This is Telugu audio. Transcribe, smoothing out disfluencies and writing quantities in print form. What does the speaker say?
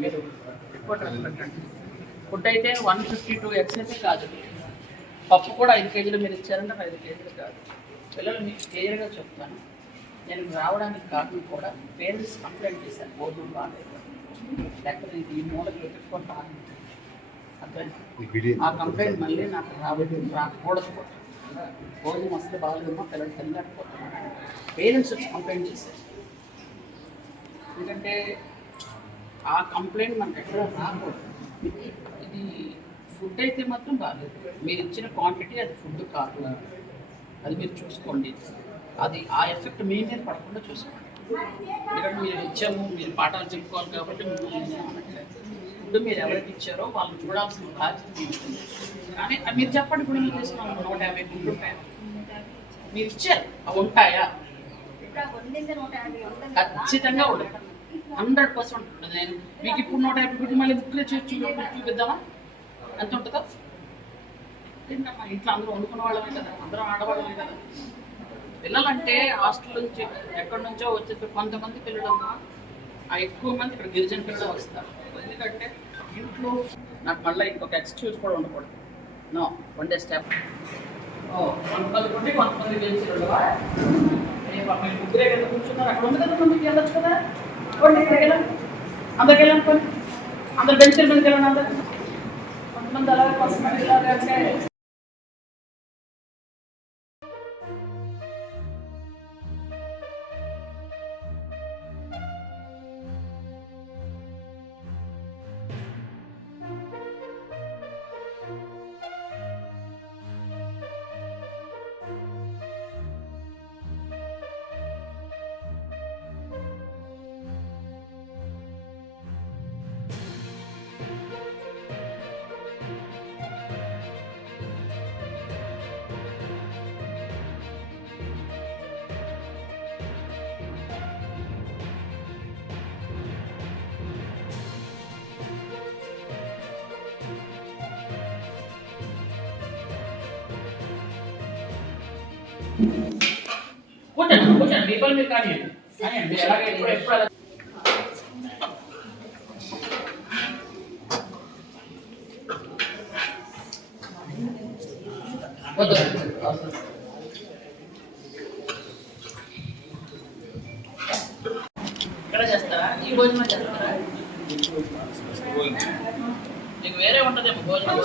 మీరు ఫుడ్ అయితే 152 ఎగ్స్ అయితే కాదు, పప్పు కూడా 5 కేజీలు మీరు ఇచ్చారంటే 5 కేజీలు కాదు. పిల్లలు మీకు క్లియర్గా చెప్తాను, నేను రావడానికి కారణం కూడా పేరెంట్స్ కంప్లైంట్ చేశాను భోజనం బాగాలేదు, లేకపోతే ఈ మూలకి ఎదుర్కొంటాను. ఆ కంప్లైంట్ మళ్ళీ నాకు రాకూడదు, భోజనం వస్తే బాగాలేదమ్మా పిల్లలు తినలేకపోతున్నాను పేరెంట్స్ వచ్చి కంప్లైంట్ చేశారు. ఎందుకంటే ఆ కంప్లైంట్ మనకు ఎక్కడ రాకూడదు. ఇది ఫుడ్ అయితే మాత్రం బాగాలేదు, మీరు ఇచ్చిన క్వాంటిటీ అది ఫుడ్ కాదు, అది మీరు చూసుకోండి. అది ఆ ఎఫెక్ట్ మీ మీద పడకుండా చూసుకోండి. ఎందుకంటే మీరు ఇచ్చాము, మీరు పాఠాలు చెప్పుకోవాలి కాబట్టి ఫుడ్ మీరు ఎవరికి ఇచ్చారో వాళ్ళు చూడాల్సిన బాధ్యత ఉంటుంది. కానీ మీరు చెప్పండి, ఇప్పుడు మీరు చేసుకున్నాం 150 గుడ్లు ఉంటాయా, మీరు ఇచ్చారు అవి ఉంటాయా? ఖచ్చితంగా ఉండదు, 100% ఉంటుంది. నేను మీకు ఇప్పుడు 150 గుడ్లు మళ్ళీ బుక్లో చూపిద్దామా? ఎంత ఉంటుందో తింటామా? ఇంట్లో అందరూ వండుకున్న వాళ్ళమే కదా, అందరం ఆడవాళ్ళమే కదా. పిల్లలంటే హాస్టల్ నుంచి ఎక్కడి నుంచో వచ్చే కొంతమంది పిల్లలమ్మా, ఆ ఎక్కువ మంది ఇక్కడ గిరిజన పిల్లలు వస్తారు. ఎందుకంటే ఇంట్లో నాకు మళ్ళీ ఇంకొక ఎక్స్క్యూజ్ కూడా ఉండకూడదు. నో, వన్ డే స్టెప్ కొంతమంది ఉంటే కొంతమంది గెలిచారు. ముగ్గురే కదా కూర్చున్నారు, అక్కడ ఉంది కదా, మందికి వెళ్ళొచ్చు కదా. ఇక్కడికి వెళ్ళాను, అందరికి వెళ్ళాను, అందరు బెంచీల మీదకి వెళ్ళాను. అందరు కొంతమంది అలాగే కొంతమంది ఇలాగే అంటే కూర్చోండి పీపల్ మీరు కానీ ఎలాగే ఎప్పుడు ఇక్కడ చేస్తారా? ఈ భోజనం చేస్తారా? మీకు వేరే ఉంటుందేమో భోజనం.